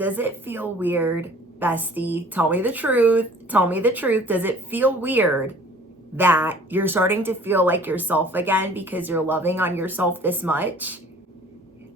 Does it feel weird, bestie? Tell me the truth. Tell me the truth. Does it feel weird that you're starting to feel like yourself again because you're loving on yourself this much?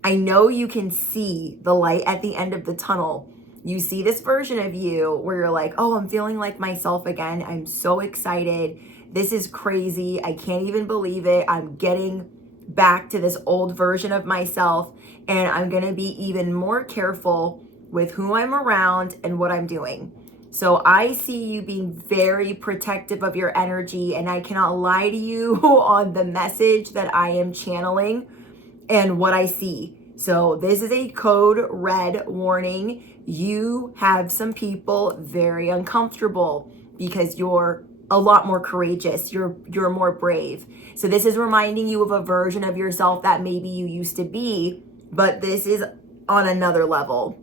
I know you can see the light at the end of the tunnel. You see this version of you where you're like, oh, I'm feeling like myself again. I'm so excited. This is crazy. I can't even believe it. I'm getting back to this old version of myself, and I'm going to be even more careful with who I'm around and what I'm doing. So I see you being very protective of your energy, and I cannot lie to you on the message that I am channeling and what I see. So this is a code red warning. You have some people very uncomfortable because you're a lot more courageous. You're more brave. So this is reminding you of a version of yourself that maybe you used to be, but this is on another level.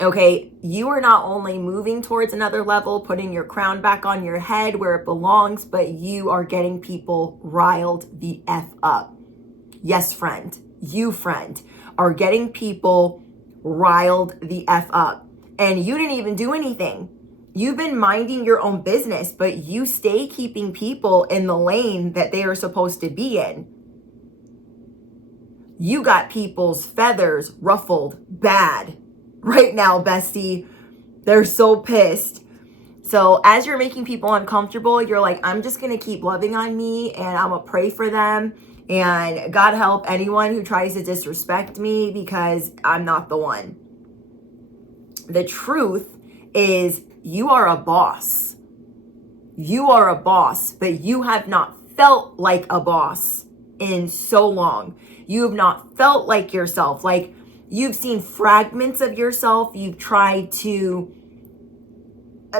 Okay, you are not only moving towards another level, putting your crown back on your head where it belongs, but you are getting people riled the F up. Yes, friend, you friend, are getting people riled the F up. And you didn't even do anything. You've been minding your own business, but you stay keeping people in the lane that they are supposed to be in. You got people's feathers ruffled bad right now, bestie. They're so pissed. So as you're making people uncomfortable, you're like, I'm just going to keep loving on me, and I'm going to pray for them. And God help anyone who tries to disrespect me, because I'm not the one. The truth is, you are a boss. You are a boss, but you have not felt like a boss in so long. You have not felt like yourself. Like, you've seen fragments of yourself. You've tried to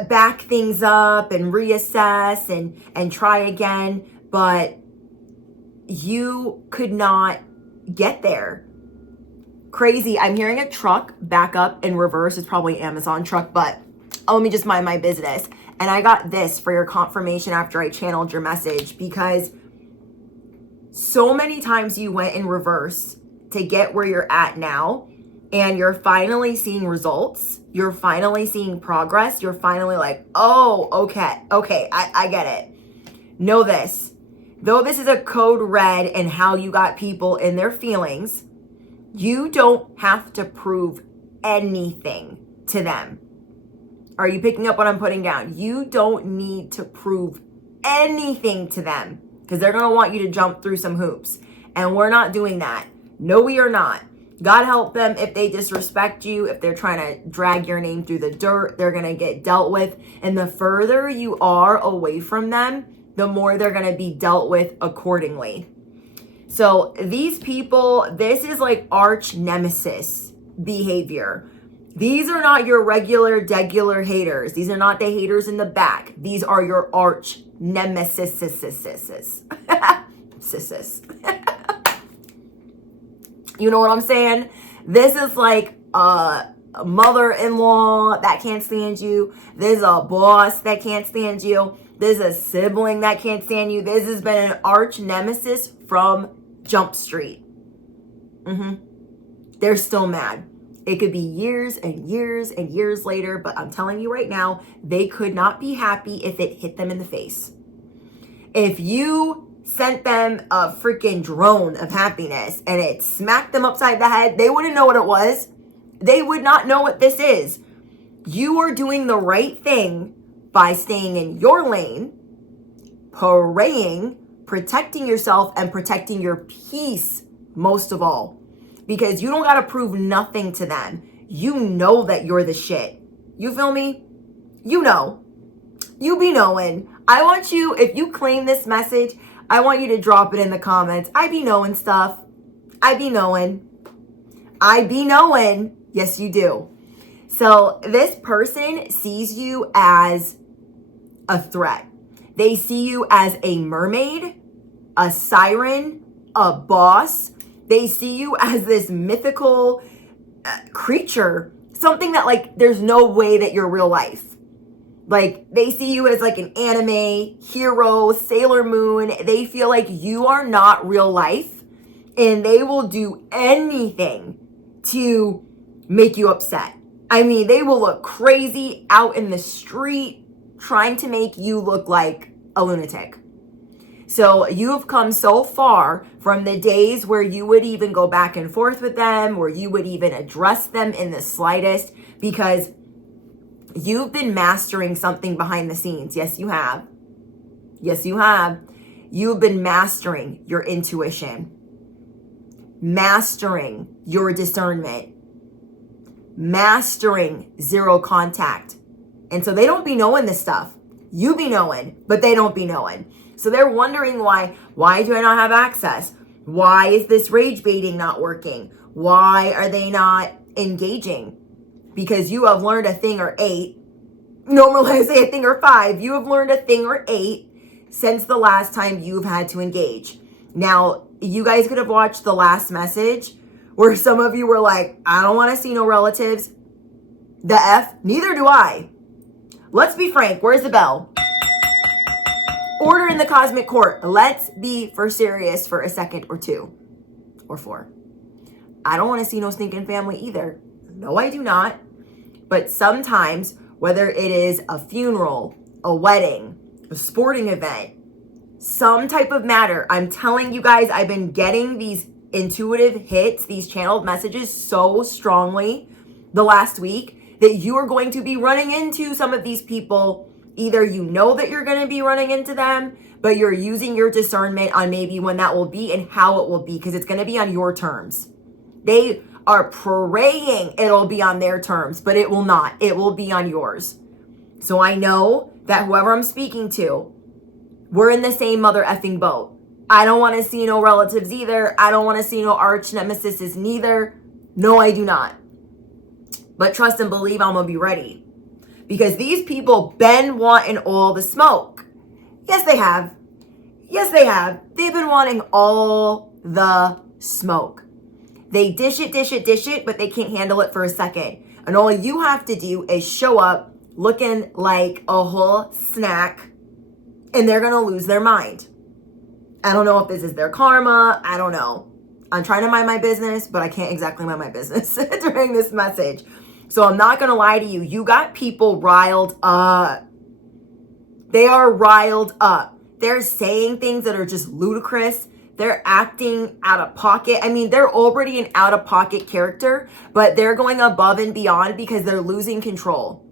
back things up and reassess and try again, but you could not get there. Crazy. I'm hearing a truck back up in reverse. It's probably Amazon truck, but let me just mind my business. And I got this for your confirmation after I channeled your message, because so many times you went in reverse to get where you're at now, and you're finally seeing results. You're finally seeing progress. You're finally like, oh, okay, I get it. Know this. Though this is a code red and how you got people in their feelings, you don't have to prove anything to them. Are you picking up what I'm putting down? You don't need to prove anything to them, because they're going to want you to jump through some hoops. And we're not doing that. No, we are not. God help them if they disrespect you, if they're trying to drag your name through the dirt, they're going to get dealt with. And the further you are away from them, the more they're going to be dealt with accordingly. So these people, this is like arch nemesis behavior. These are not your regular, degular haters. These are not the haters in the back. These are your arch nemesis. You know what I'm saying? This is like a mother-in-law that can't stand you. There's a boss that can't stand you. There's a sibling that can't stand you. This has been an arch nemesis from Jump Street. They're still mad. It could be years and years and years later, but I'm telling you right now, they could not be happy if it hit them in the face. If you sent them a freaking drone of happiness and it smacked them upside the head, they wouldn't know what it was. They would not know what this is. You are doing the right thing by staying in your lane, praying, protecting yourself, and protecting your peace most of all. Because you don't got to prove nothing to them. You know that you're the shit. You feel me? You know. You be knowing. I want you, if you claim this message, I want you to drop it in the comments. I be knowing stuff. I be knowing. I be knowing. Yes, you do. So this person sees you as a threat. They see you as a mermaid, a siren, a boss. They see you as this mythical creature, something that like there's no way that you're real life. Like they see you as like an anime hero, Sailor Moon. They feel like you are not real life, and they will do anything to make you upset. I mean, they will look crazy out in the street trying to make you look like a lunatic. So you have come so far from the days where you would even go back and forth with them, where you would even address them in the slightest, because you've been mastering something behind the scenes. Yes, you have. Yes, you have. You've been mastering your intuition, mastering your discernment, mastering zero contact. And so they don't be knowing this stuff. You be knowing, but they don't be knowing. So they're wondering why do I not have access? Why is this rage baiting not working? Why are they not engaging? Because you have learned a thing or 8. Normally I say a thing or 5. You have learned a thing or 8 since the last time you've had to engage. Now, you guys could have watched the last message where some of you were like, I don't want to see no relatives. The F, neither do I. Let's be frank. Where's the bell? Order in the cosmic court. Let's be for serious for a second or 2 or 4. I don't want to see no stinking family either. No, I do not. But sometimes, whether it is a funeral, a wedding, a sporting event, some type of matter, I'm telling you guys, I've been getting these intuitive hits, these channeled messages so strongly the last week that you are going to be running into some of these people. Either you know that you're going to be running into them, but you're using your discernment on maybe when that will be and how it will be, because it's going to be on your terms. They are praying it'll be on their terms, but it will not. It will be on yours. So I know that whoever I'm speaking to, we're in the same mother effing boat. I don't want to see no relatives either. I don't want to see no arch nemesis neither. No, I do not. But trust and believe I'm going to be ready. Because these people been wanting all the smoke. Yes, they have. Yes, they have. They've been wanting all the smoke. They dish it, but they can't handle it for a second. And all you have to do is show up looking like a whole snack, and they're going to lose their mind. I don't know if this is their karma. I don't know. I'm trying to mind my business, but I can't exactly mind my business during this message. So I'm not going to lie to you. You got people riled up. They are riled up. They're saying things that are just ludicrous. They're acting out of pocket. I mean, they're already an out of pocket character, but they're going above and beyond because they're losing control.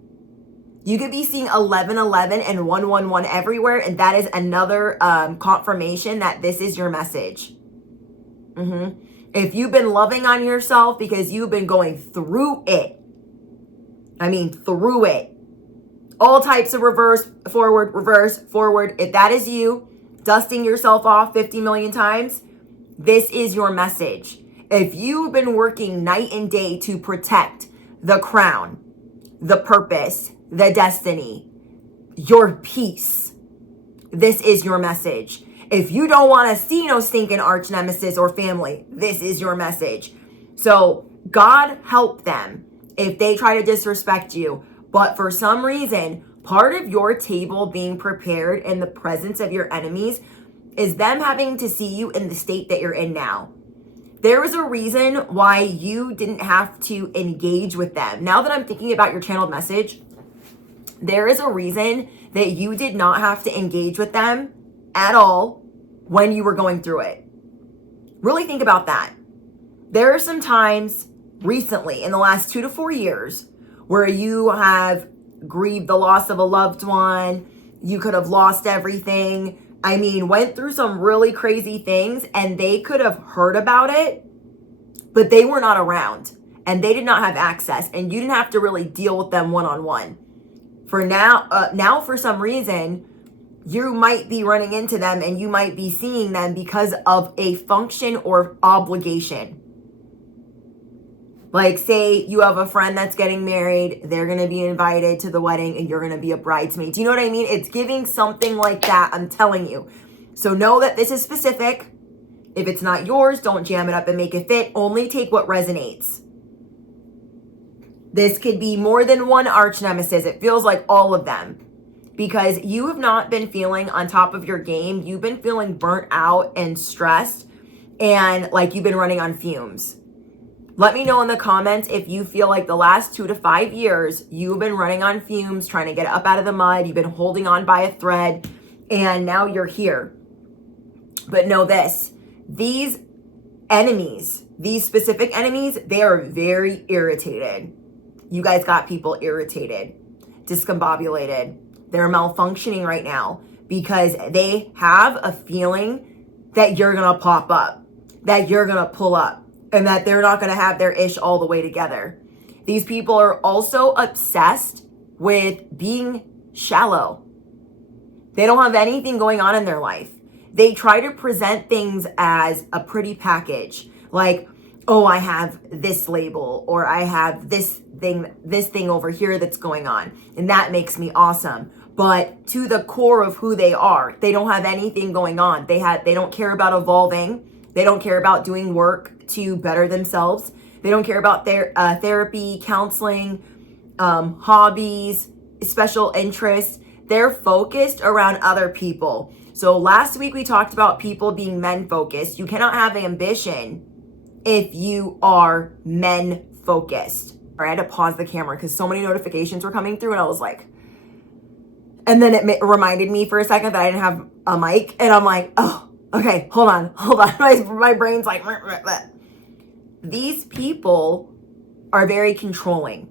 You could be seeing 1111 and 111 everywhere, and that is another confirmation that this is your message. If you've been loving on yourself because you've been going through it, through it. All types of reverse, forward. If that is you, dusting yourself off 50 million times, this is your message. If you've been working night and day to protect the crown, the purpose, the destiny, your peace, this is your message. If you don't want to see no stinking arch nemesis or family, this is your message. So God help them if they try to disrespect you. But for some reason, part of your table being prepared in the presence of your enemies is them having to see you in the state that you're in now. There was a reason why you didn't have to engage with them. Now that I'm thinking about your channeled message, there is a reason that you did not have to engage with them at all when you were going through it. Really think about that. There are some times recently in the last 2 to 4 years where you have grieved the loss of a loved one. You could have lost everything. Went through some really crazy things, and they could have heard about it, but they were not around and they did not have access, and you didn't have to really deal with them one-on-one. For now, for some reason, you might be running into them and you might be seeing them because of a function or obligation. Like, say you have a friend that's getting married, they're going to be invited to the wedding and you're going to be a bridesmaid. Do you know what I mean? It's giving something like that, I'm telling you. So know that this is specific. If it's not yours, don't jam it up and make it fit. Only take what resonates. This could be more than one arch nemesis. It feels like all of them. Because you have not been feeling on top of your game. You've been feeling burnt out and stressed. And like you've been running on fumes. Let me know in the comments if you feel like the last 2 to 5 years, you've been running on fumes, trying to get up out of the mud. You've been holding on by a thread, and now you're here. But know this, these enemies, these specific enemies, they are very irritated. You guys got people irritated, discombobulated. They're malfunctioning right now because they have a feeling that you're going to pop up, that you're going to pull up, and that they're not going to have their ish all the way together. These people are also obsessed with being shallow. They don't have anything going on in their life. They try to present things as a pretty package, like, oh, I have this label, or I have this thing over here that's going on, and that makes me awesome. But to the core of who they are, they don't have anything going on. They don't care about evolving. They don't care about doing work to better themselves. They don't care about their therapy, counseling, hobbies, special interests. They're focused around other people. So last week we talked about people being men focused. You cannot have ambition if you are men focused. All right, I had to pause the camera because so many notifications were coming through, and I was like, and then it reminded me for a second that I didn't have a mic, and I'm like, oh, okay, hold on. My brain's like, these people are very controlling.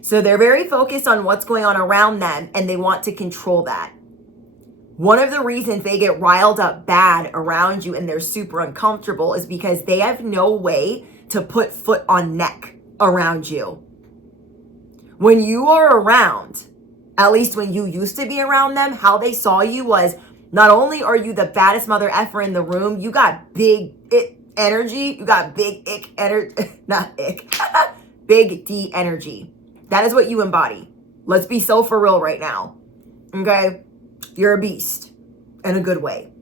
So they're very focused on what's going on around them, and they want to control that. One of the reasons they get riled up bad around you and they're super uncomfortable is because they have no way to put foot on neck around you. When you are around, at least when you used to be around them, how they saw you was, not only are you the baddest mother effer in the room, you got big energy, you got big ick energy, not ick, big D energy. That is what you embody. Let's be so for real right now. Okay? You're a beast in a good way.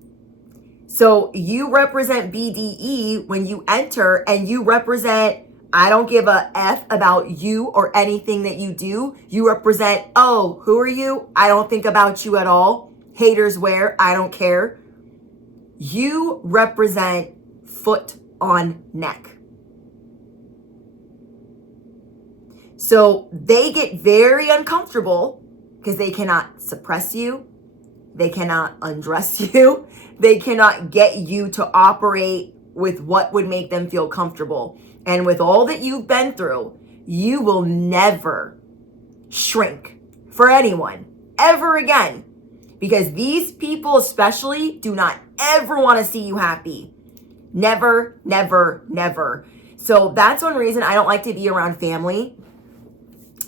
So you represent BDE when you enter, and you represent, I don't give a F about you or anything that you do. You represent, oh, who are you? I don't think about you at all. Haters where, I don't care. You represent foot on neck. So they get very uncomfortable because they cannot suppress you. They cannot undress you. They cannot get you to operate with what would make them feel comfortable. And with all that you've been through, you will never shrink for anyone ever again. Because these people especially do not ever want to see you happy. Never, never, never. So that's one reason I don't like to be around family.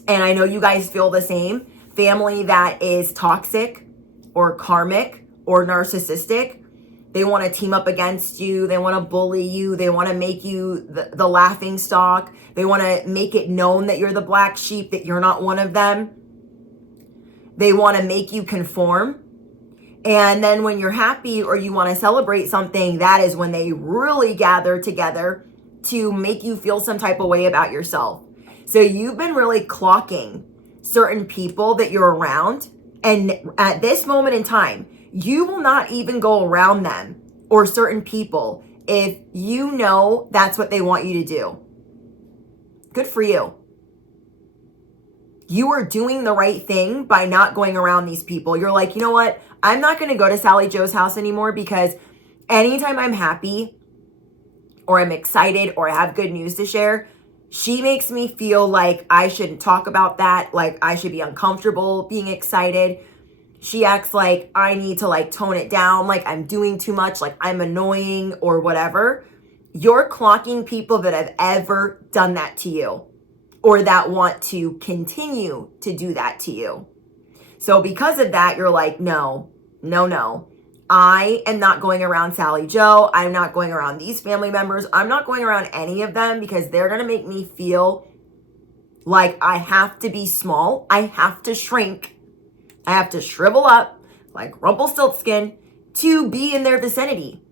And I know you guys feel the same. Family that is toxic or karmic or narcissistic. They want to team up against you. They want to bully you. They want to make you the laughing stock. They want to make it known that you're the black sheep, that you're not one of them. They want to make you conform. And then when you're happy or you want to celebrate something, that is when they really gather together to make you feel some type of way about yourself. So you've been really clocking certain people that you're around. And at this moment in time, you will not even go around them or certain people if you know that's what they want you to do. Good for you. You are doing the right thing by not going around these people. You're like, you know what? I'm not going to go to Sally Joe's house anymore because anytime I'm happy or I'm excited or I have good news to share, she makes me feel like I shouldn't talk about that, like I should be uncomfortable being excited. She acts like I need to like tone it down, like I'm doing too much, like I'm annoying or whatever. You're clocking people that have ever done that to you or that want to continue to do that to you. So because of that, you're like, no. I am not going around Sally Joe. I'm not going around these family members. I'm not going around any of them because they're going to make me feel like I have to be small. I have to shrink. I have to shrivel up like Rumpelstiltskin to be in their vicinity.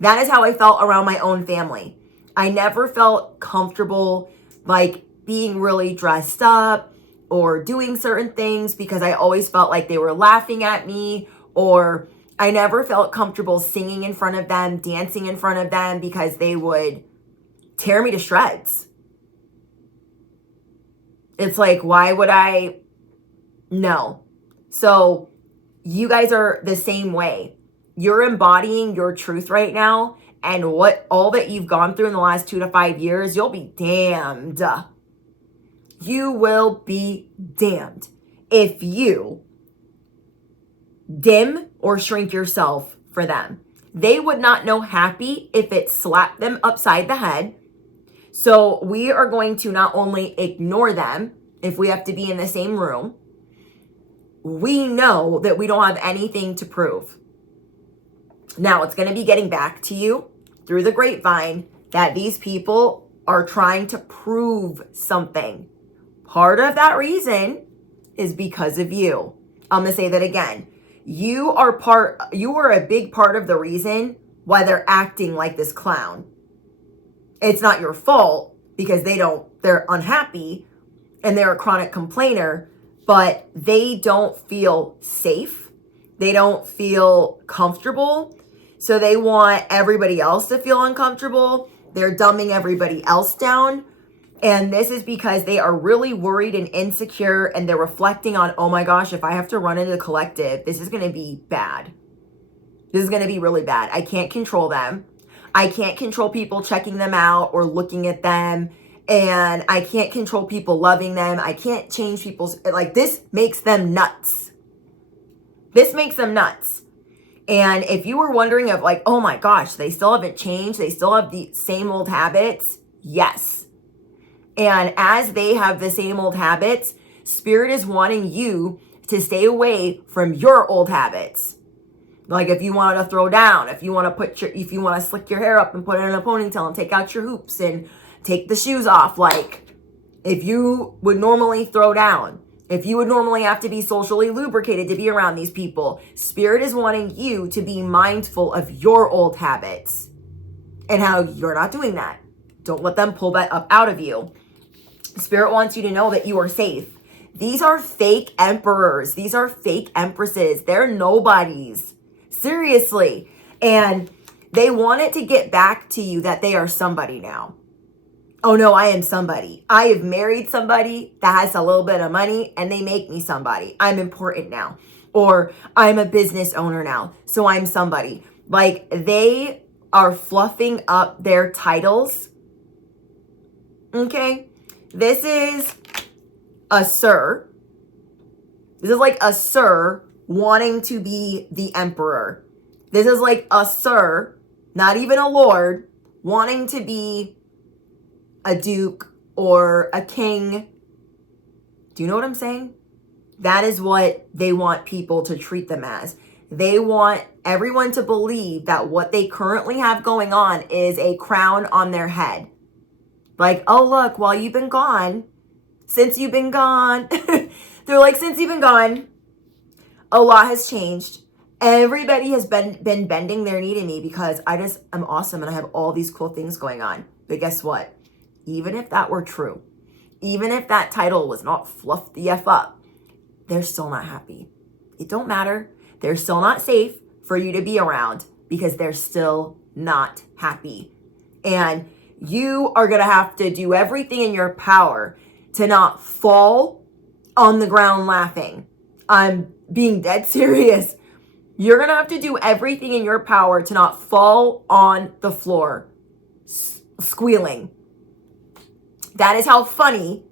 That is how I felt around my own family. I never felt comfortable like being really dressed up or doing certain things because I always felt like they were laughing at me, or I never felt comfortable singing in front of them, dancing in front of them because they would tear me to shreds. It's like, why would I? No. So you guys are the same way. You're embodying your truth right now, and all that you've gone through in the last 2 to 5 years, you'll be damned. You will be damned if you dim or shrink yourself for them. They would not know happy if it slapped them upside the head. So we are going to not only ignore them if we have to be in the same room, we know that we don't have anything to prove. Now it's going to be getting back to you through the grapevine that these people are trying to prove something. Part of that reason is because of you. I'm going to say that again. You are a big part of the reason why they're acting like this clown. It's not your fault because they're unhappy and they're a chronic complainer, but they don't feel safe. They don't feel comfortable. So they want everybody else to feel uncomfortable. They're dumbing everybody else down. And this is because they are really worried and insecure, and they're reflecting on, oh my gosh, if I have to run into the collective, this is going to be bad. This is going to be really bad. I can't control them. I can't control people checking them out or looking at them. And I can't control people loving them. I can't change this makes them nuts. This makes them nuts. And if you were wondering of like, oh my gosh, they still haven't changed. They still have the same old habits. Yes. And as they have the same old habits, Spirit is wanting you to stay away from your old habits. Like if you wanted to throw down, if you want to slick your hair up and put it in a ponytail and take out your hoops and take the shoes off. Like if you would normally throw down, if you would normally have to be socially lubricated to be around these people, Spirit is wanting you to be mindful of your old habits and how you're not doing that. Don't let them pull that up out of you. Spirit wants you to know that you are safe. These are fake emperors. These are fake empresses. They're nobodies. Seriously. And they want it to get back to you that they are somebody now. Oh no, I am somebody. I have married somebody that has a little bit of money and they make me somebody. I'm important now. Or I'm a business owner now, so I'm somebody. Like they are fluffing up their titles. Okay? This is a sir. This is like a sir wanting to be the emperor. This is like a sir, not even a lord, wanting to be a duke or a king. Do you know what I'm saying? That is what they want people to treat them as. They want everyone to believe that what they currently have going on is a crown on their head. Like, oh, look, while you've been gone, since you've been gone, they're like, since you've been gone, a lot has changed. Everybody has been bending their knee to me because I'm awesome and I have all these cool things going on. But guess what? Even if that were true, even if that title was not fluffed the F up, they're still not happy. It don't matter. They're still not safe for you to be around because they're still not happy. And you are going to have to do everything in your power to not fall on the ground laughing. I'm being dead serious. You're going to have to do everything in your power to not fall on the floor squealing. That is how funny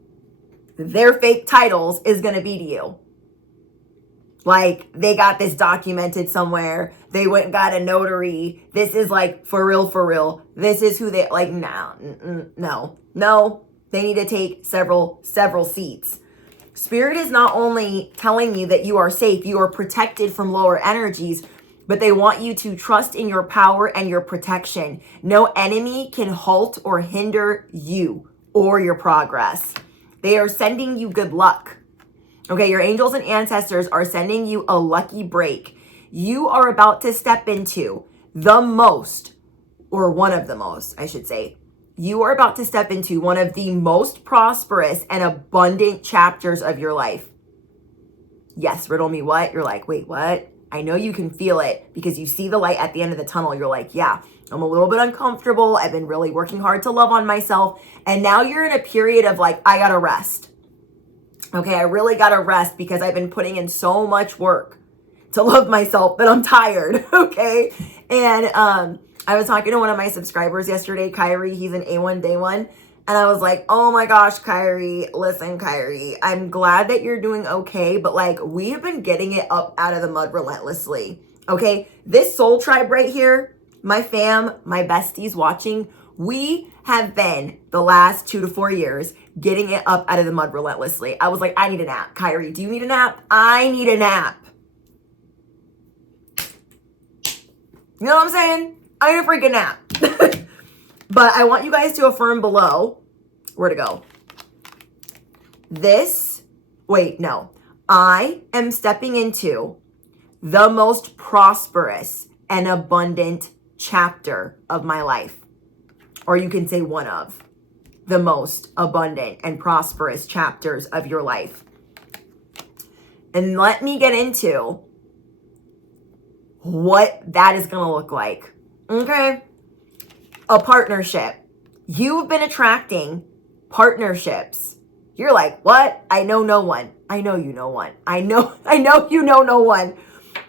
their fake titles is going to be to you. Like, they got this documented somewhere. They went and got a notary. This is like, for real, for real. This is who they, like, no. They need to take several seats. Spirit is not only telling you that you are safe, you are protected from lower energies, but they want you to trust in your power and your protection. No enemy can halt or hinder you or your progress. They are sending you good luck. Okay, your angels and ancestors are sending you a lucky break. You are about to step into the most, or one of the most, I should say. You are about to step into one of the most prosperous and abundant chapters of your life. Yes, riddle me what? You're like, wait, what? I know you can feel it because you see the light at the end of the tunnel. You're like, yeah, I'm a little bit uncomfortable. I've been really working hard to love on myself. And now you're in a period of like, I gotta rest. Okay, I really gotta rest because I've been putting in so much work to love myself that I'm tired. Okay. And I was talking to one of my subscribers yesterday, Kyrie. He's an A1 Day One. And I was like, oh my gosh, Kyrie, listen, Kyrie, I'm glad that you're doing okay, but like we have been getting it up out of the mud relentlessly. Okay. This soul tribe right here, my fam, my besties watching, we have been the last 2 to 4 years getting it up out of the mud relentlessly. I was like, I need a nap. Kyrie, do you need a nap? I need a nap. You know what I'm saying? I need a freaking nap. But I want you guys to affirm below. Where to go? I am stepping into the most prosperous and abundant chapter of my life. Or you can say one of the most abundant and prosperous chapters of your life. And let me get into what that is going to look like. Okay? A partnership. You've been attracting partnerships. You're like, what? I know no one. I know you know one. I know you know no one.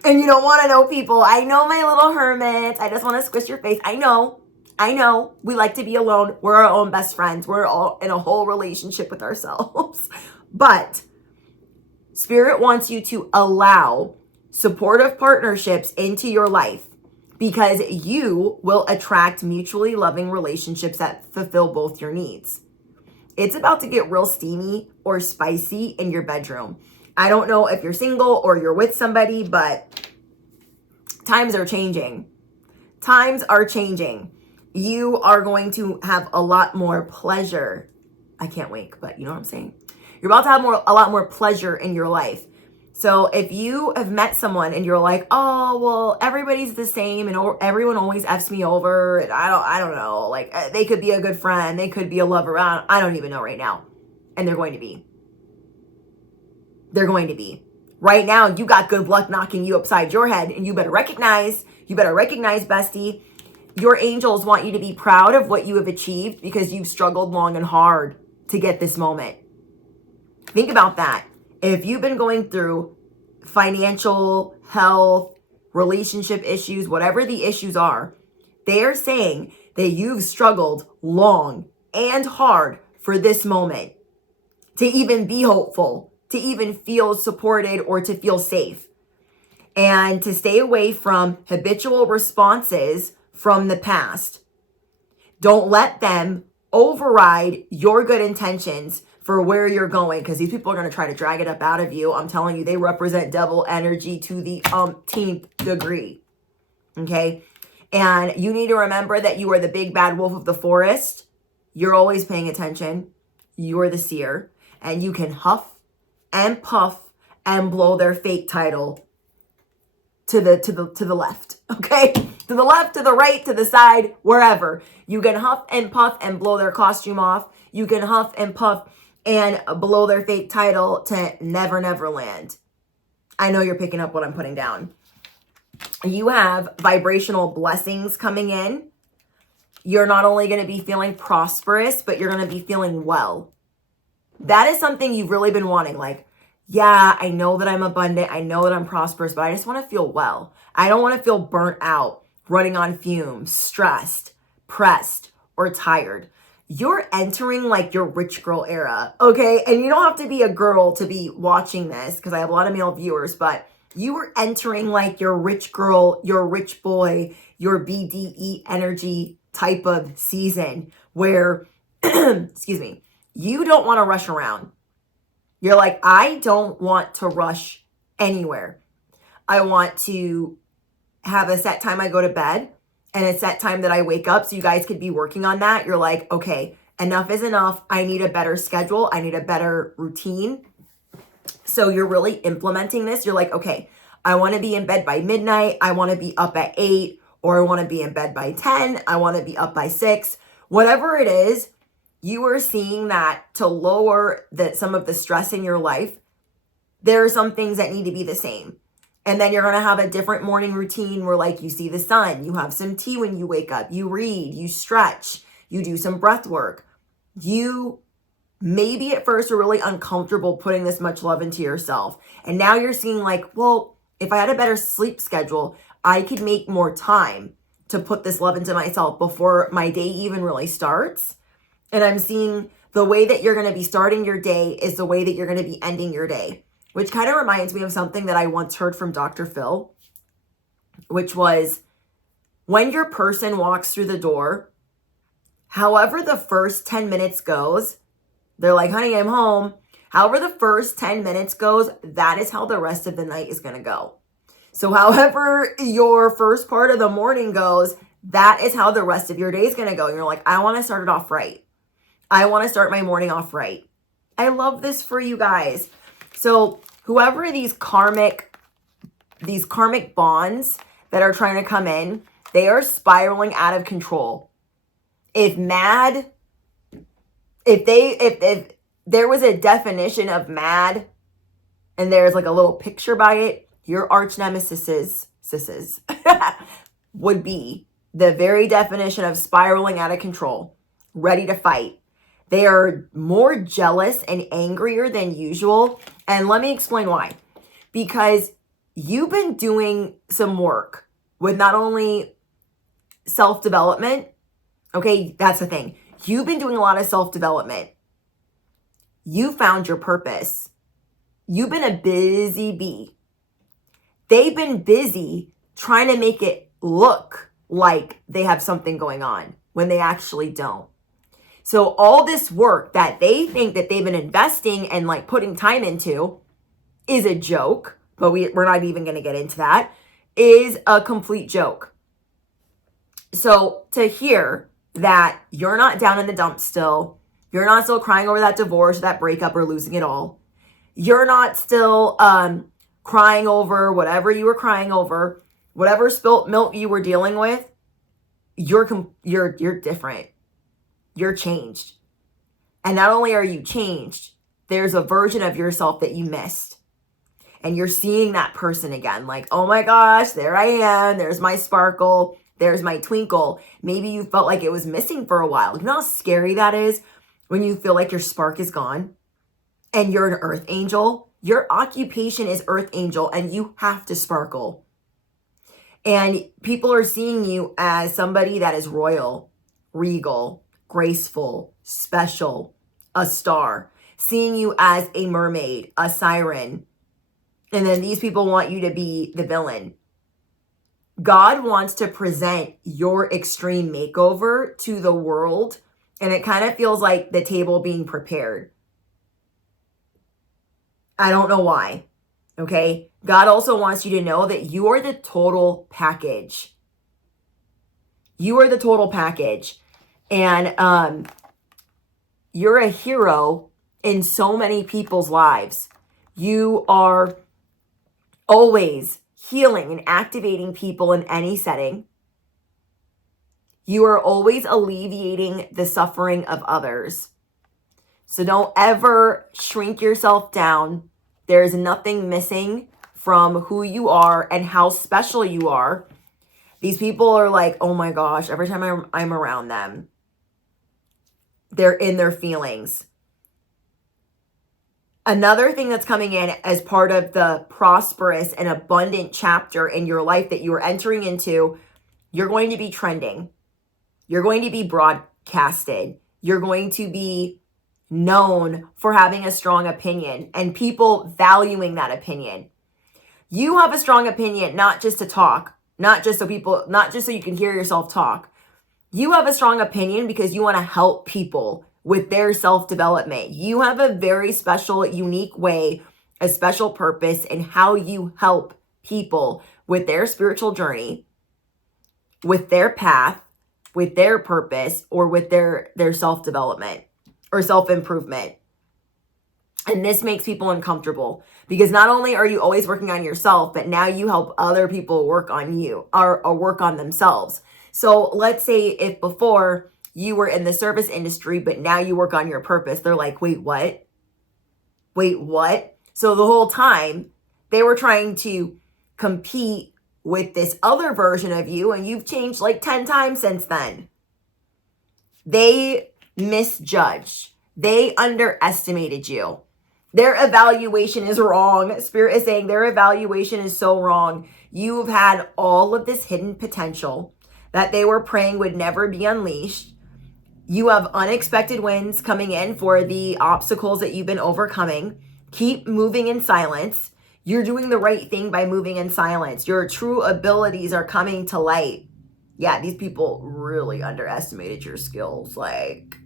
And you don't want to know people. I know my little hermit. I just want to squish your face. I know. We like to be alone. We're our own best friends. We're all in a whole relationship with ourselves. But Spirit wants you to allow supportive partnerships into your life because you will attract mutually loving relationships that fulfill both your needs. It's about to get real steamy or spicy in your bedroom. I don't know if you're single or you're with somebody, but times are changing. Times are changing. You are going to have a lot more pleasure. I can't wait, but you know what I'm saying? You're about to have a lot more pleasure in your life. So if you have met someone and you're like, oh, well, everybody's the same and everyone always F's me over and I don't know, like they could be a good friend. They could be a lover. I don't even know right now. And they're going to be. They're going to be. Right now, you got good luck knocking you upside your head and you better recognize, bestie, your angels want you to be proud of what you have achieved because you've struggled long and hard to get this moment. Think about that. If you've been going through financial, health, relationship issues, whatever the issues are, they are saying that you've struggled long and hard for this moment to even be hopeful, to even feel supported or to feel safe, and to stay away from habitual responses from the past. Don't let them override your good intentions for where you're going, because these people are going to try to drag it up out of you. I'm telling you, they represent devil energy to the umpteenth degree. Okay? And you need to remember that you are the big bad wolf of the forest. You're always paying attention. You're the seer. And you can huff and puff and blow their fake title to the left. Okay? To the left, to the right, to the side, wherever. You can huff and puff and blow their costume off. You can huff and puff and blow their fake title to Never Never Land. I know you're picking up what I'm putting down. You have vibrational blessings coming in. You're not only going to be feeling prosperous, but you're going to be feeling well. That is something you've really been wanting. Like, yeah, I know that I'm abundant. I know that I'm prosperous, but I just want to feel well. I don't want to feel burnt out, running on fumes, stressed, pressed, or tired. You're entering like your rich girl era, okay? And you don't have to be a girl to be watching this because I have a lot of male viewers, but you are entering like your rich girl, your rich boy, your BDE energy type of season where, excuse me, you don't want to rush around. You're like, I don't want to rush anywhere. I want to have a set time I go to bed and a set time that I wake up, so you guys could be working on that. You're like, okay, enough is enough. I need a better schedule. I need a better routine. So you're really implementing this. You're like, okay, I want to be in bed by midnight. I want to be up at 8, or I want to be in bed by 10. I want to be up by 6. Whatever it is, you are seeing that to lower some of the stress in your life, there are some things that need to be the same. And then you're going to have a different morning routine where like you see the sun, you have some tea when you wake up, you read, you stretch, you do some breath work. You maybe at first are really uncomfortable putting this much love into yourself. And now you're seeing like, well, if I had a better sleep schedule, I could make more time to put this love into myself before my day even really starts. And I'm seeing the way that you're going to be starting your day is the way that you're going to be ending your day, which kind of reminds me of something that I once heard from Dr. Phil, which was when your person walks through the door, however the first 10 minutes goes, they're like, honey, I'm home. However the first 10 minutes goes, that is how the rest of the night is going to go. So however your first part of the morning goes, that is how the rest of your day is going to go. And you're like, I want to start it off right. I want to start my morning off right. I love this for you guys. So whoever these karmic bonds that are trying to come in, they are spiraling out of control. If there was a definition of mad and there's like a little picture by it, your arch nemesis would be the very definition of spiraling out of control, ready to fight. They are more jealous and angrier than usual. And let me explain why. Because you've been doing some work with not only self-development. Okay, that's the thing. You've been doing a lot of self-development. You found your purpose. You've been a busy bee. They've been busy trying to make it look like they have something going on when they actually don't. So all this work that they think that they've been investing and like putting time into is a joke, but we're not even going to get into that, is a complete joke. So to hear that you're not down in the dumps still, you're not still crying over that divorce, that breakup, or losing it all, you're not still crying over whatever you were crying over, whatever spilt milk you were dealing with, you're different. You're changed. And not only are you changed, there's a version of yourself that you missed. And you're seeing that person again. Like, oh my gosh, there I am. There's my sparkle. There's my twinkle. Maybe you felt like it was missing for a while. You know how scary that is when you feel like your spark is gone and you're an earth angel? Your occupation is earth angel and you have to sparkle. And people are seeing you as somebody that is royal, regal, graceful, special, a star, seeing you as a mermaid, a siren. And then these people want you to be the villain. God wants to present your extreme makeover to the world. And it kind of feels like the table being prepared. I don't know why. Okay. God also wants you to know that you are the total package. You are the total package. And you're a hero in so many people's lives. You are always healing and activating people in any setting. You are always alleviating the suffering of others. So don't ever shrink yourself down. There's nothing missing from who you are and how special you are. These people are like, oh my gosh, every time I'm around them, they're in their feelings. Another thing that's coming in as part of the prosperous and abundant chapter in your life that you are entering into, you're going to be trending. You're going to be broadcasted. You're going to be known for having a strong opinion and people valuing that opinion. You have a strong opinion, not just to talk, not just so you can hear yourself talk. You have a strong opinion because you want to help people with their self-development. You have a very special, unique way, a special purpose in how you help people with their spiritual journey, with their path, with their purpose, or with their self-development or self-improvement. And this makes people uncomfortable because not only are you always working on yourself, but now you help other people work on you or work on themselves. So let's say if before you were in the service industry, but now you work on your purpose, they're like, wait, what? Wait, what? So the whole time they were trying to compete with this other version of you, and you've changed like 10 times since then. They misjudged. They underestimated you. Their evaluation is wrong. Spirit is saying their evaluation is so wrong. You've had all of this hidden potential that they were praying would never be unleashed. You have unexpected wins coming in for the obstacles that you've been overcoming. Keep moving in silence. You're doing the right thing by moving in silence. Your true abilities are coming to light. Yeah, these people really underestimated your skills. Like,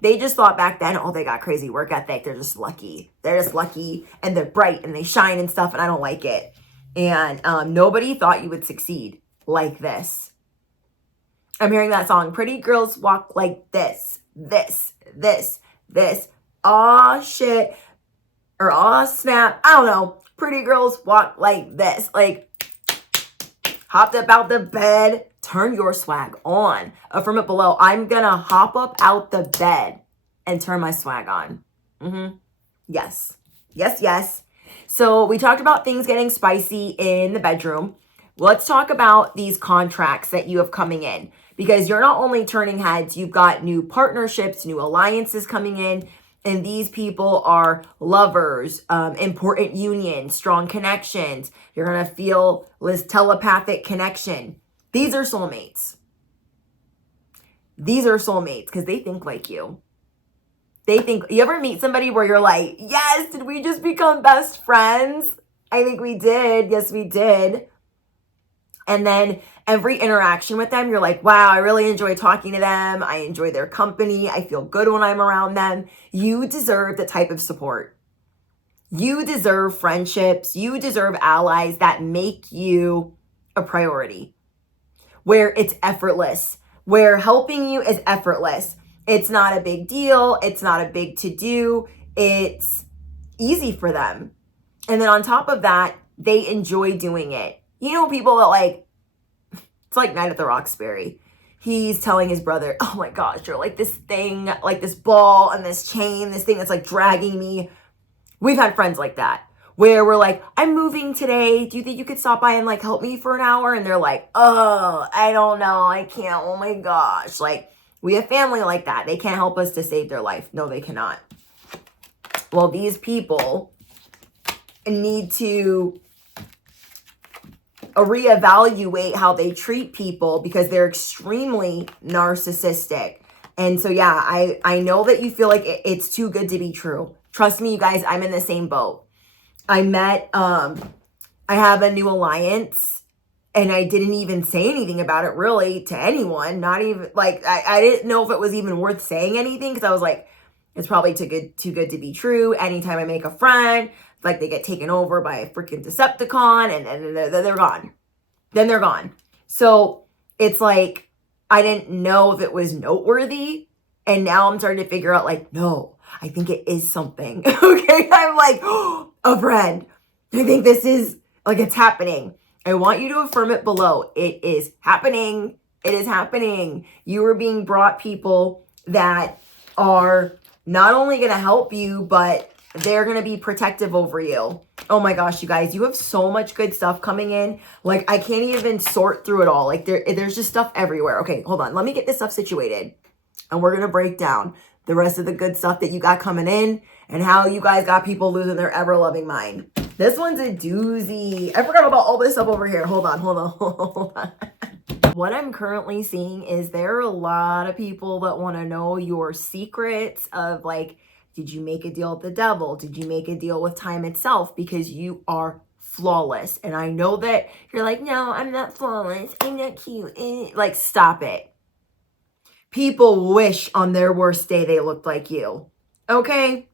they just thought back then, oh, they got crazy work ethic. They're just lucky. They're just lucky and they're bright and they shine and stuff, and I don't like it. And nobody thought you would succeed like this. I'm hearing that song, pretty girls walk like this, this. Aw, shit. Or aw, snap. I don't know. Pretty girls walk like this. Like, hopped up out the bed. Turn your swag on. Affirm it below. I'm going to hop up out the bed and turn my swag on. Yes. Yes. So we talked about things getting spicy in the bedroom. Let's talk about these contracts that you have coming in, because you're not only turning heads, you've got new partnerships, new alliances coming in, and these people are lovers, important unions, strong connections. You're going to feel this telepathic connection. These are soulmates. These are soulmates because they think like you. They think, you ever meet somebody where you're like, yes, did we just become best friends? I think we did. Yes, we did. And then every interaction with them, you're like, wow, I really enjoy talking to them. I enjoy their company. I feel good when I'm around them. You deserve the type of support. You deserve friendships. You deserve allies that make you a priority, where it's effortless, where helping you is effortless. It's not a big deal. It's not a big to-do. It's easy for them. And then on top of that, they enjoy doing it. You know, people that like, it's like Night at the Roxbury. He's telling his brother, oh my gosh, you're like this thing, like this ball and this chain, this thing that's like dragging me. We've had friends like that where we're like, I'm moving today. Do you think you could stop by and like help me for an hour? And they're like, oh, I don't know. I can't. Oh my gosh. Like, we have family like that. They can't help us to save their life. No, they cannot. Well, these people need to reevaluate how they treat people because they're extremely narcissistic. And so, yeah, I know that you feel like it's too good to be true. Trust me, you guys, I'm in the same boat. I have a new alliance and I didn't even say anything about it really to anyone. Not even like, I didn't know if it was even worth saying anything because I was like, it's probably too good to be true. Anytime I make a friend, it's like they get taken over by a freaking Decepticon and they're gone. Then they're gone. So it's like, I didn't know if it was noteworthy. And now I'm starting to figure out like, no, I think it is something. Okay. I'm like, oh, a friend. I think this is like, it's happening. I want you to affirm it below. It is happening. It is happening. You are being brought people that are not only going to help you, but they're going to be protective over you. Oh my gosh, you guys, you have so much good stuff coming in. Like, I can't even sort through it all. Like, there's just stuff everywhere. Okay, hold on. Let me get this stuff situated. And we're going to break down the rest of the good stuff that you got coming in and how you guys got people losing their ever-loving mind. This one's a doozy. I forgot about all this stuff over here. Hold on. What I'm currently seeing is there are a lot of people that want to know your secrets of like, did you make a deal with the devil? Did you make a deal with time itself? Because you are flawless. And I know that you're like, no, I'm not flawless. I'm not cute. Like, stop it. People wish on their worst day they looked like you. Okay?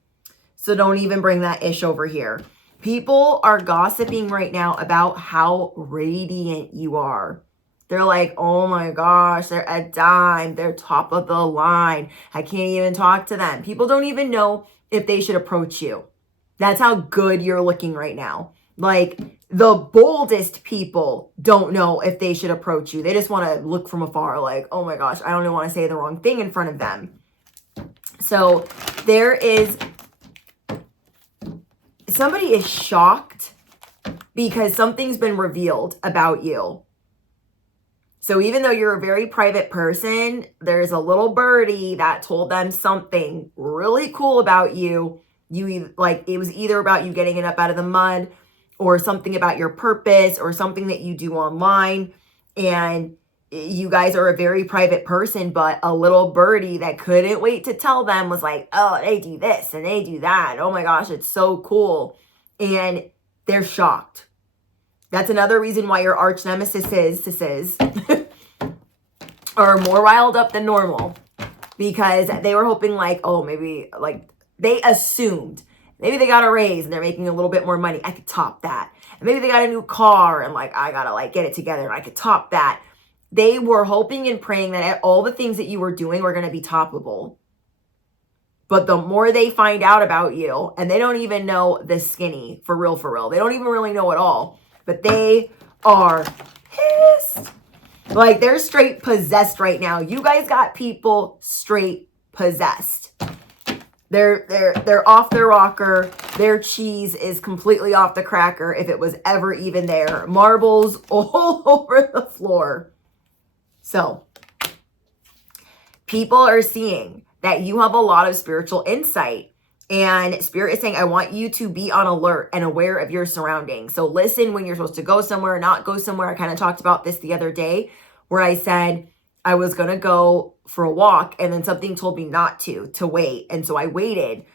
So don't even bring that ish over here. People are gossiping right now about how radiant you are. They're like, oh my gosh, they're a dime. They're top of the line. I can't even talk to them. People don't even know if they should approach you. That's how good you're looking right now. Like, the boldest people don't know if they should approach you. They just want to look from afar like, oh my gosh, I don't even want to say the wrong thing in front of them. So somebody is shocked because something's been revealed about you. So even though you're a very private person, there's a little birdie that told them something really cool about you. Like, it was either about you getting it up out of the mud, or something about your purpose, or something that you do online. And you guys are a very private person, but a little birdie that couldn't wait to tell them was like, oh, they do this and they do that. Oh my gosh, it's so cool. And they're shocked. That's another reason why your arch nemesis are more riled up than normal, because they were hoping like, oh, maybe like they assumed maybe they got a raise and they're making a little bit more money. I could top that. And maybe they got a new car and like, I gotta like get it together and I could top that. They were hoping and praying that all the things that you were doing were going to be toppable. But the more they find out about you, and they don't even know the skinny, for real, they don't even really know at all, but they are pissed. Like, they're straight possessed right now. You guys got people straight possessed. They're off their rocker. Their cheese is completely off the cracker, if it was ever even there. Marbles all over the floor. So, people are seeing that you have a lot of spiritual insight. And Spirit is saying, I want you to be on alert and aware of your surroundings. So listen when you're supposed to go somewhere, not go somewhere. I kind of talked about this the other day, where I said I was going to go for a walk, and then something told me not to wait. And so I waited.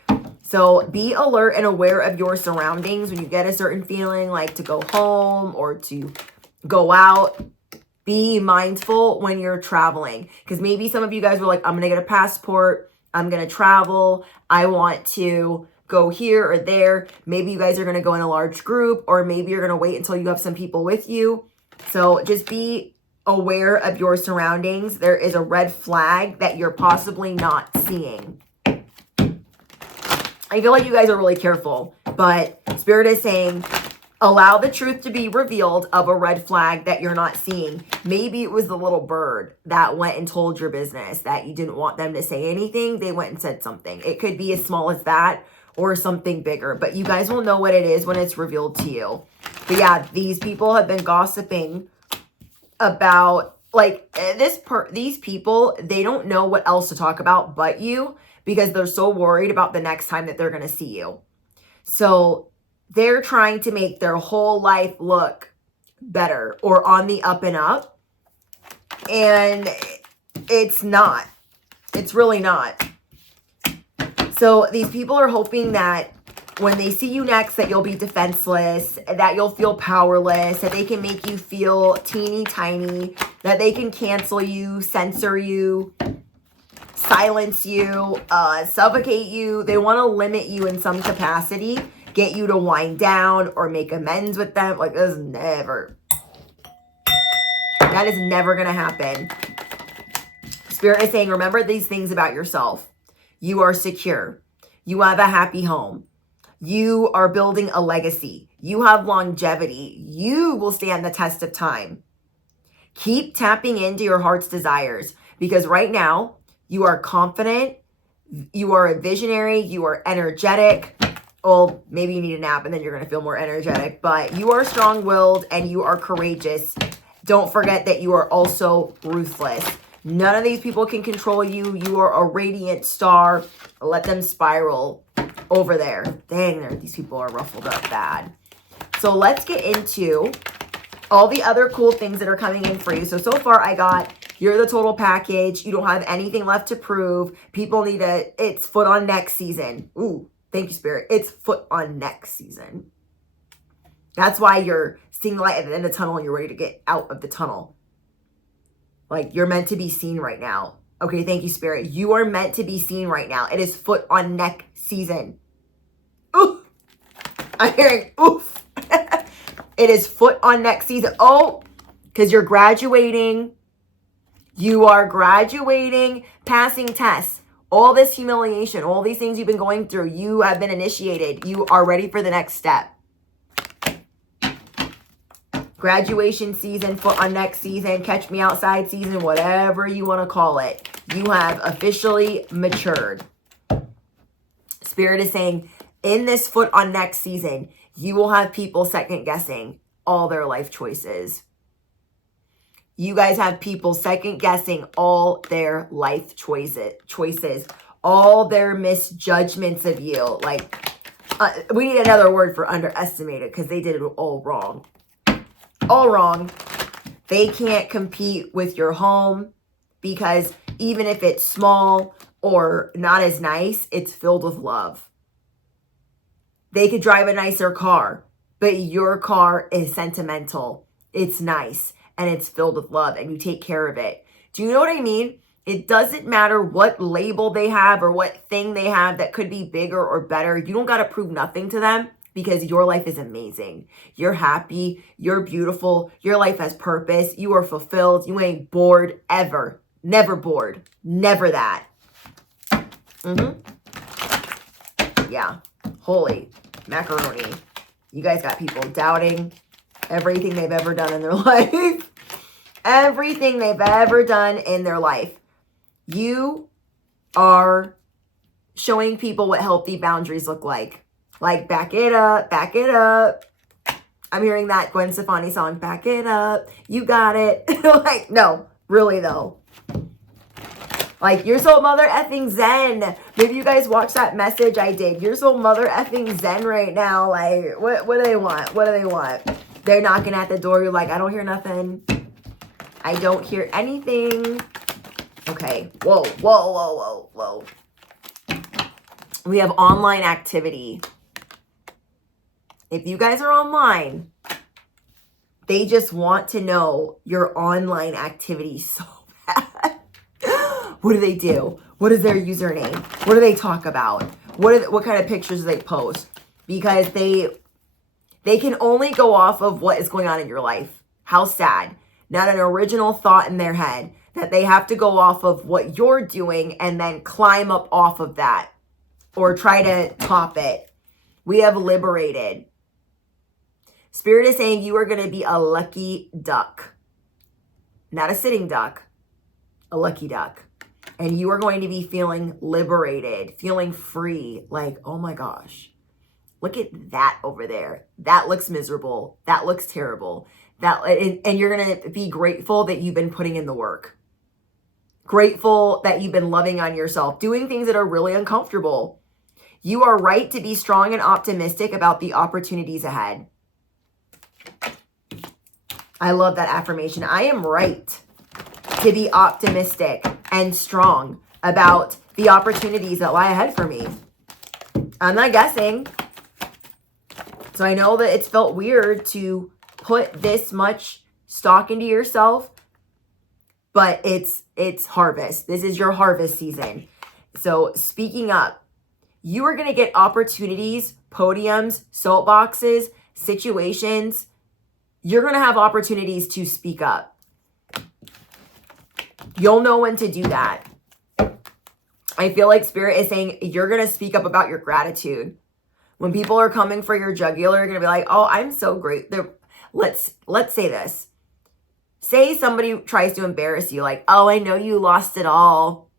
So be alert and aware of your surroundings when you get a certain feeling like to go home or to go out. Be mindful when you're traveling, because maybe some of you guys were like, I'm going to get a passport. I'm going to travel. I want to go here or there. Maybe you guys are going to go in a large group, or maybe you're going to wait until you have some people with you. So just be aware of your surroundings. There is a red flag that you're possibly not seeing. I feel like you guys are really careful, but Spirit is saying, allow the truth to be revealed of a red flag that you're not seeing. Maybe it was the little bird that went and told your business that you didn't want them to say anything. They went and said something. It could be as small as that or something bigger, but you guys will know what it is when it's revealed to you. But yeah, these people have been gossiping about like these people. They don't know what else to talk about but you, because they're so worried about the next time that they're going to see you. So they're trying to make their whole life look better or on the up and up. And it's not. It's really not. So these people are hoping that when they see you next, that you'll be defenseless, that you'll feel powerless, that they can make you feel teeny tiny, that they can cancel you, censor you, silence you, suffocate you. They want to limit you in some capacity, get you to wind down or make amends with them. Like, that is never going to happen. Spirit is saying, remember these things about yourself. You are secure. You have a happy home. You are building a legacy. You have longevity. You will stand the test of time. Keep tapping into your heart's desires, because right now you are confident. You are a visionary. You are energetic. Well, maybe you need a nap and then you're going to feel more energetic, but you are strong-willed and you are courageous. Don't forget that you are also ruthless. None of these people can control you. You are a radiant star. Let them spiral over there. Dang, these people are ruffled up bad. So let's get into all the other cool things that are coming in for you. So far I got, you're the total package. You don't have anything left to prove. People need it's foot on neck season. Ooh. Thank you, Spirit. It's foot on neck season. That's why you're seeing light at the end of the tunnel and you're ready to get out of the tunnel. Like, you're meant to be seen right now. Okay, thank you, Spirit. You are meant to be seen right now. It is foot on neck season. Oof. I'm hearing oof. It is foot on neck season. Oh, because you're graduating. You are graduating, passing tests. All this humiliation, all these things you've been going through, you have been initiated. You are ready for the next step. Graduation season, foot on neck season, catch me outside season, whatever you want to call it. You have officially matured. Spirit is saying, in this foot on neck season, You will have people second guessing all their life choices. You guys have people second guessing all their life choices, all their misjudgments of you. Like, we need another word for underestimated because they did it all wrong. All wrong. They can't compete with your home because even if it's small or not as nice, it's filled with love. They could drive a nicer car, but your car is sentimental. It's nice and it's filled with love and you take care of it. Do you know what I mean? It doesn't matter what label they have or what thing they have that could be bigger or better. You don't got to prove nothing to them because your life is amazing. You're happy. You're beautiful. Your life has purpose. You are fulfilled. You ain't bored ever. Never bored. Never that. Yeah. Holy macaroni. You guys got people doubting everything they've ever done in their life. Everything they've ever done in their life. You are showing people what healthy boundaries look like. Like, back it up, back it up. I'm hearing that Gwen Stefani song, back it up, you got it. Like, no, really though. Like, you're so mother effing zen. Maybe you guys watched that message I did. You're so mother effing zen right now. Like, what do they want? What do they want? They're knocking at the door. You're like, I don't hear nothing. I don't hear anything. Okay. Whoa, whoa, whoa, whoa, whoa. We have online activity. If you guys are online, they just want to know your online activity so bad. What do they do? What is their username? What do they talk about? What kind of pictures do they post? Because they can only go off of what is going on in your life. How sad. Not an original thought in their head. That they have to go off of what you're doing and then climb up off of that. Or try to top it. We have liberated. Spirit is saying you are going to be a lucky duck. Not a sitting duck. A lucky duck. And you are going to be feeling liberated. Feeling free. Like, oh my gosh. Look at that over there. That looks miserable. That looks terrible. And you're going to be grateful that you've been putting in the work. Grateful that you've been loving on yourself. Doing things that are really uncomfortable. You are right to be strong and optimistic about the opportunities ahead. I love that affirmation. I am right to be optimistic and strong about the opportunities that lie ahead for me. I'm not guessing. So I know that it's felt weird to put this much stock into yourself, but it's harvest. This is your harvest season. So speaking up, you are going to get opportunities, podiums, soapboxes, situations. You're going to have opportunities to speak up. You'll know when to do that. I feel like Spirit is saying you're going to speak up about your gratitude. When people are coming for your jugular, you're going to be like, oh, I'm so great. Let's say this. Say somebody tries to embarrass you, like, oh, I know you lost it all.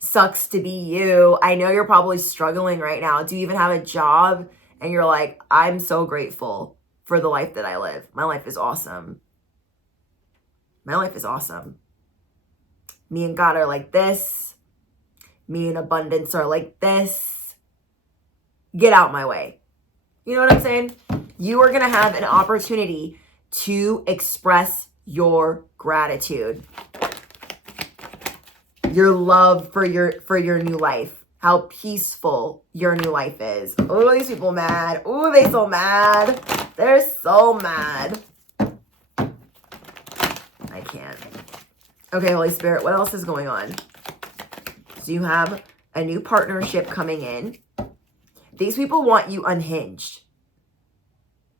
Sucks to be you. I know you're probably struggling right now. Do you even have a job? And you're like, I'm so grateful for the life that I live. My life is awesome. My life is awesome. Me and God are like this. Me and abundance are like this. Get out my way. You know what I'm saying? You are going to have an opportunity to express your gratitude. Your love for your new life. How peaceful your new life is. Oh, these people mad. Oh, they so mad. They're so mad. I can't. Okay, Holy Spirit, what else is going on? So you have a new partnership coming in. These people want you unhinged.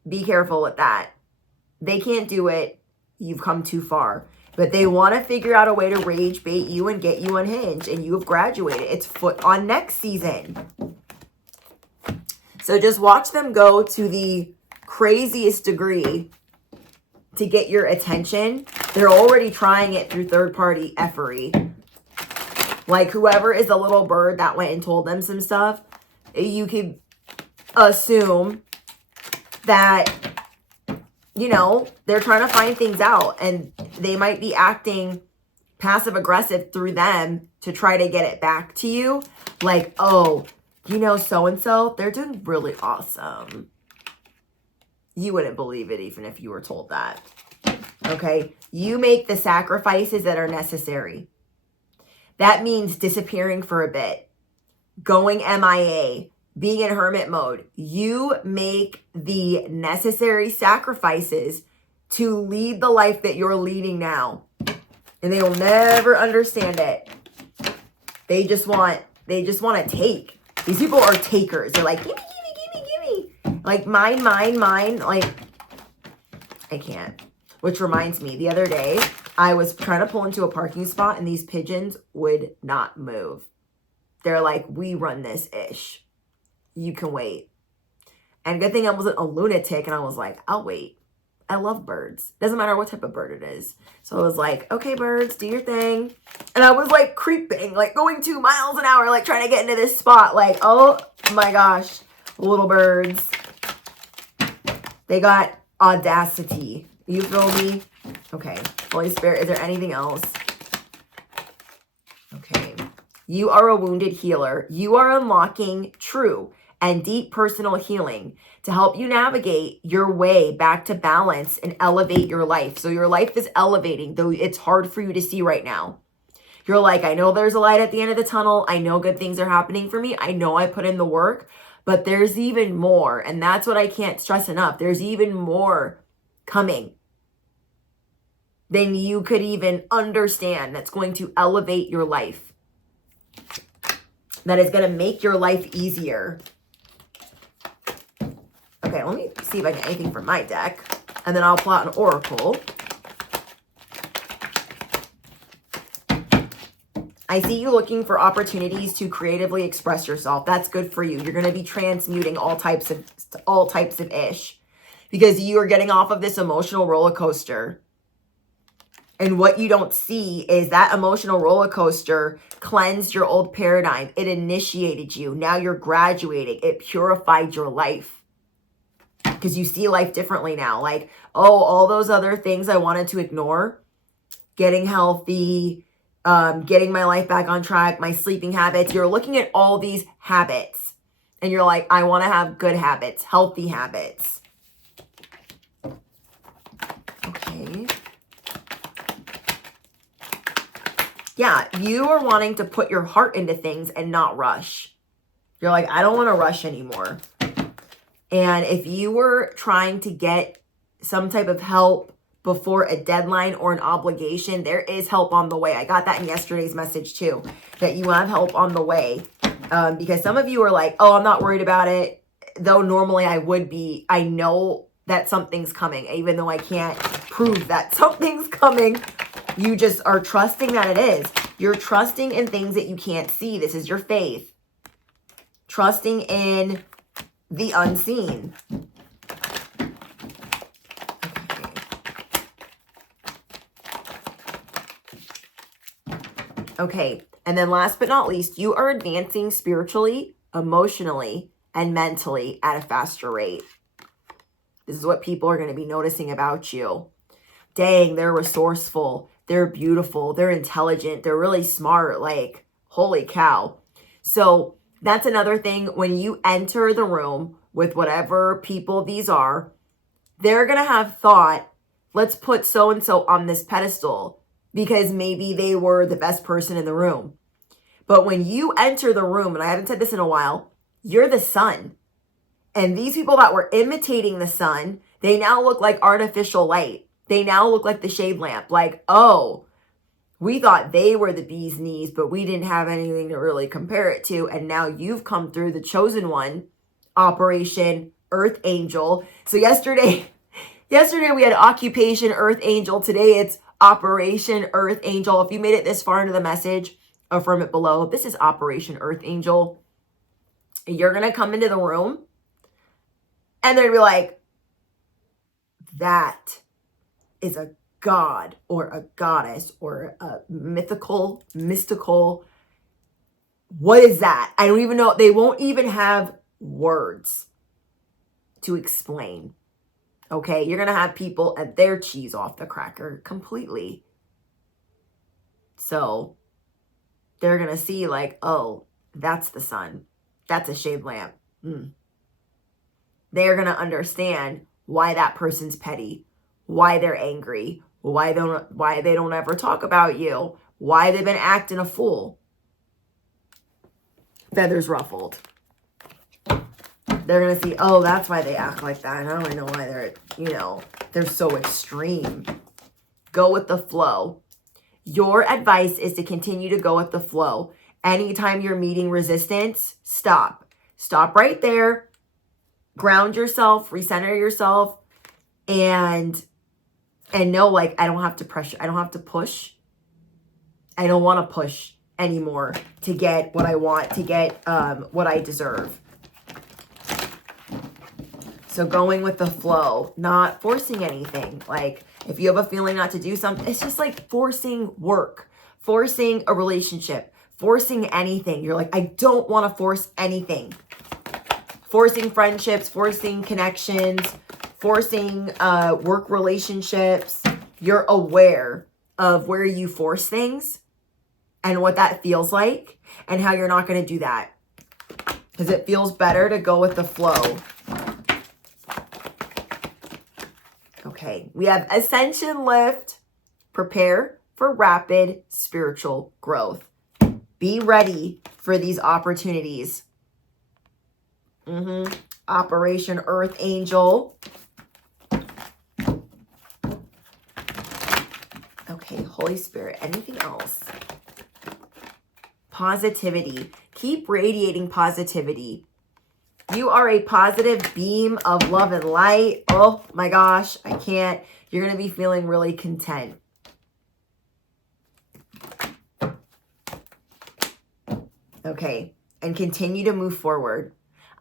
Be careful with that. They can't do it. You've come too far. But they want to figure out a way to rage bait you and get you unhinged. And you have graduated. It's foot on neck season. So just watch them go to the craziest degree to get your attention. They're already trying it through third-party effery. Like whoever is a little bird that went and told them some stuff, you could assume that, you know, they're trying to find things out, and they might be acting passive aggressive through them to try to get it back to you. Like, oh, you know, so-and-so, they're doing really awesome. You wouldn't believe it even if you were told that. Okay? You make the sacrifices that are necessary. That means disappearing for a bit, going MIA, being in hermit mode. You make the necessary sacrifices to lead the life that you're leading now. And they will never understand it. They just want to take. These people are takers. They're like, gimme, gimme, gimme, gimme. Like, mine, mine, mine. Like, I can't. Which reminds me, the other day, I was trying to pull into a parking spot and these pigeons would not move. They're like, we run this ish. You can wait. And good thing I wasn't a lunatic, and I was like, I'll wait. I love birds. Doesn't matter what type of bird it is. So I was like, okay, birds, do your thing. And I was like creeping, like going 2 miles an hour, like trying to get into this spot. Like, oh my gosh, little birds. They got audacity. You feel me? Okay. Holy Spirit, is there anything else? Okay. You are a wounded healer. You are unlocking true and deep personal healing to help you navigate your way back to balance and elevate your life. So your life is elevating, though it's hard for you to see right now. You're like, I know there's a light at the end of the tunnel. I know good things are happening for me. I know I put in the work, but there's even more. And that's what I can't stress enough. There's even more coming than you could even understand, that's going to elevate your life, that is going to make your life easier. Okay, let me see if I get anything from my deck, and then I'll pull out an oracle. I see you looking for opportunities to creatively express yourself. That's good for you. You're going to be transmuting all types of ish, because you are getting off of this emotional roller coaster. And what you don't see is that emotional roller coaster cleansed your old paradigm. It initiated you. Now you're graduating. It purified your life, because you see life differently now. Like, oh, all those other things I wanted to ignore, getting healthy, getting my life back on track, my sleeping habits. You're looking at all these habits and you're like, I want to have good habits, healthy habits. Okay. Yeah, you are wanting to put your heart into things and not rush. You're like, I don't want to rush anymore. And if you were trying to get some type of help before a deadline or an obligation, there is help on the way. I got that in yesterday's message too, that you have help on the way. Because some of you are like, oh, I'm not worried about it. Though normally I would be. I know that something's coming, even though I can't prove that something's coming. You just are trusting that it is. You're trusting in things that you can't see. This is your faith. Trusting in the unseen. Okay. And then last but not least, you are advancing spiritually, emotionally, and mentally at a faster rate. This is what people are going to be noticing about you. Dang, they're resourceful. They're beautiful. They're intelligent. They're really smart. Like, holy cow. So that's another thing. When you enter the room with whatever people these are, they're going to have thought, let's put so-and-so on this pedestal because maybe they were the best person in the room. But when you enter the room, and I haven't said this in a while, you're the sun. And these people that were imitating the sun, they now look like artificial light. They now look like the shade lamp. Like, oh, we thought they were the bee's knees, but we didn't have anything to really compare it to. And now you've come through, the chosen one, Operation Earth Angel. So yesterday we had Occupation Earth Angel. Today it's Operation Earth Angel. If you made it this far into the message, affirm it below. This is Operation Earth Angel. You're going to come into the room and they're going to be like, that is a god or a goddess or a mystical. What is that? I don't even know. They won't even have words. to explain. Okay, you're going to have people at their cheese off the cracker completely. So they're going to see like, oh, that's the sun. That's a shade lamp. They're going to understand why that person's petty, why they're angry, why they don't ever talk about you, why they've been acting a fool. Feathers ruffled. They're going to see, oh, that's why they act like that. Now I know why they're so extreme. Go with the flow. Your advice is to continue to go with the flow. Anytime you're meeting resistance, stop. Stop right there. Ground yourself, recenter yourself, and know, like, I don't have to pressure. I don't have to push. I don't want to push anymore to get what I want, to get what I deserve. So going with the flow, not forcing anything. Like, if you have a feeling not to do something, it's just like forcing work, forcing a relationship, forcing anything. You're like, I don't want to force anything. Forcing friendships, forcing connections, forcing work relationships. You're aware of where you force things and what that feels like and how you're not going to do that. Because it feels better to go with the flow. Okay, we have ascension lift. Prepare for rapid spiritual growth. Be ready for these opportunities. Operation Earth Angel. Okay, Holy Spirit, anything else? Positivity. Keep radiating positivity. You are a positive beam of love and light. Oh my gosh, I can't. You're going to be feeling really content. Okay, and continue to move forward.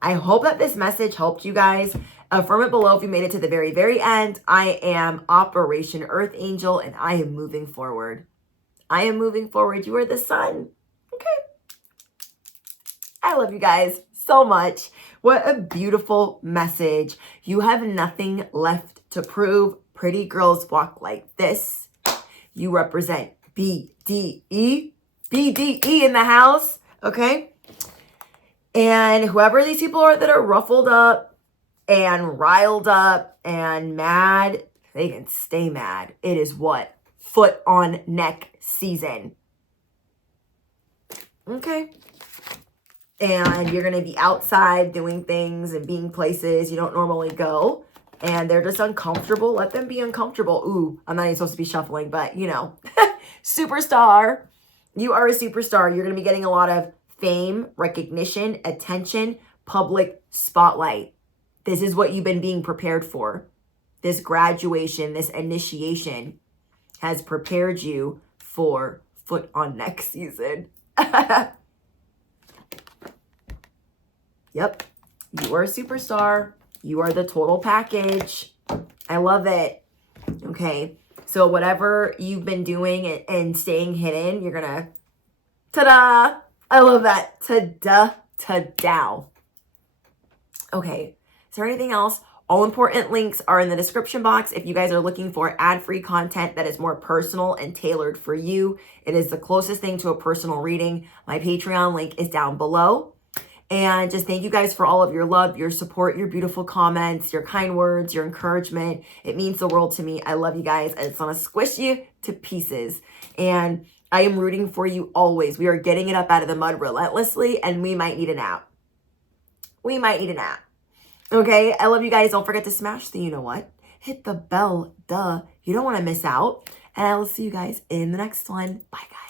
I hope that this message helped you guys. Affirm it below if you made it to the very, very end. I am Operation Earth Angel, and I am moving forward. I am moving forward. You are the sun. Okay. I love you guys so much. What a beautiful message. You have nothing left to prove. Pretty girls walk like this. You represent BDE. BDE in the house. Okay. And whoever these people are that are ruffled up and riled up and mad, they can stay mad. It is what? Foot on neck season. Okay. And you're going to be outside doing things and being places you don't normally go. And they're just uncomfortable. Let them be uncomfortable. Ooh, I'm not even supposed to be shuffling, but you know. Superstar. You are a superstar. You're going to be getting a lot of fame, recognition, attention, public spotlight. This is what you've been being prepared for. This graduation, this initiation has prepared you for foot on neck season. Yep. You are a superstar. You are the total package. I love it. Okay. So whatever you've been doing and staying hidden, you're going to, ta-da. I love that. Ta-da, ta-dow. Okay. Is there anything else? All important links are in the description box. If you guys are looking for ad-free content that is more personal and tailored for you, it is the closest thing to a personal reading. My Patreon link is down below. And just thank you guys for all of your love, your support, your beautiful comments, your kind words, your encouragement. It means the world to me. I love you guys. I just want to squish you to pieces. And I am rooting for you always. We are getting it up out of the mud relentlessly, and we might need a nap. We might need a nap. Okay? I love you guys. Don't forget to smash the you-know-what. Hit the bell. Duh. You don't want to miss out. And I will see you guys in the next one. Bye, guys.